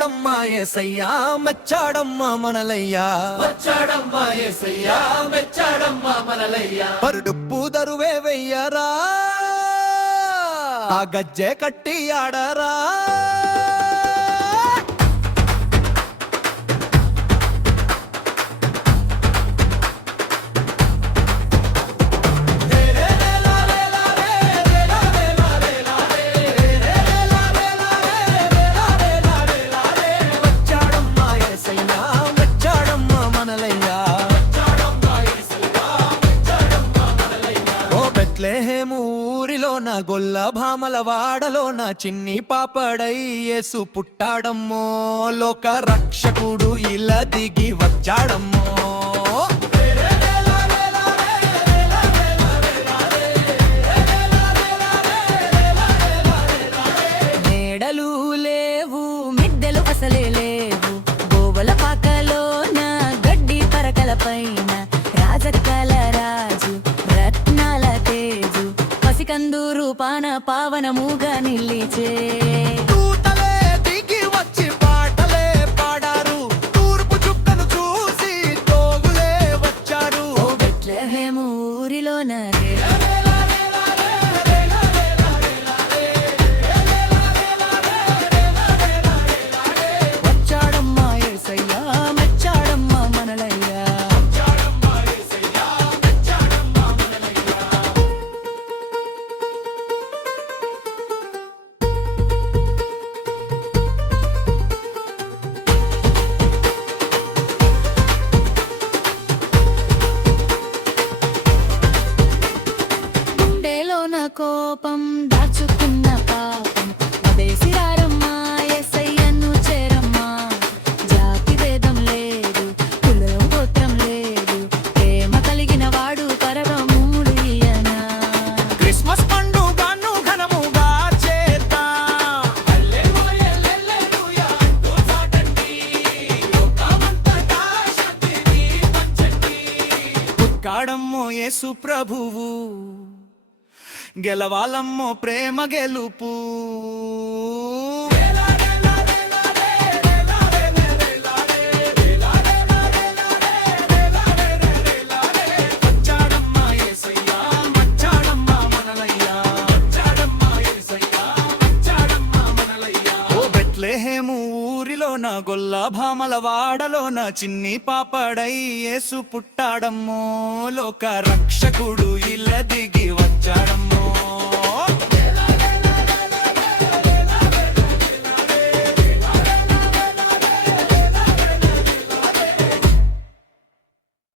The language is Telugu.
వచ్చాడమ్మా యేసయ్యా మెచ్చాడమ్మా మనలయ్యా వచ్చాడమ్మా యేసయ్యా మెచ్చాడమ్మా మనలయ్యా పరుడుప్పు దరువే వెయ్యరా ఆ గజ్జె కట్టి ఆడరా బెత్లెహేము ఊరిలోన గొల్ల భామల వాడలోన చిన్ని పాపడై యేసు పుట్టాడమ్మో లోక రక్షకుడు ఇలా దిగి వచ్చాడమ్మో మేడలు లేవు మిద్దెలు అసలే లేవు గోవల పాకలోన గడ్డి పరకల పైన రాజక్కల రాజు రత్నాల తేజు పసికందూరు పాన పావనముగా నిలిచే దూతలే దిగి వచ్చి పాటలే పాడారు తూర్పు చుక్కను చూసి తోగులే వచ్చారు బెత్లెహేము ఊరిలోన వచ్చాడమ్మా యేసయ్యా మెచ్చాడమ్మా మనలయ్యా గుండెలోన కోపం దాచుకున్న పాపం అదేసిరారమ్మా యేసయ్యను చేరమ్మా జాతి భేదం లేదు కులం గోత్రం లేదు ప్రేమ కలిగిన వాడు పరమముడు ఈయన క్రిస్మస్ పండుగను ఘనముగా చేద్దాం హల్లెలూయా హల్లెలూయా అంటూ చాటండి లోకమంతటా శాంతిని పంచండి పుట్టాడమ్మో యేసు ప్రభువు గెలవాలమ్మో ప్రేమ గెలుపు వచ్చాడమ్మా యేసయ్యా వచ్చాడమ్మా మనలయ్యా వచ్చాడమ్మా యేసయ్యా వచ్చాడమ్మా మనలయ్యా ఓ బెత్లెహేము ఊరిలోన గొల్ల భామల వాడలోన చిన్ని పాపడై యేసు పుట్టాడమ్మో లోక రక్షకుడు ఇలా దిగి వచ్చాడమ్మో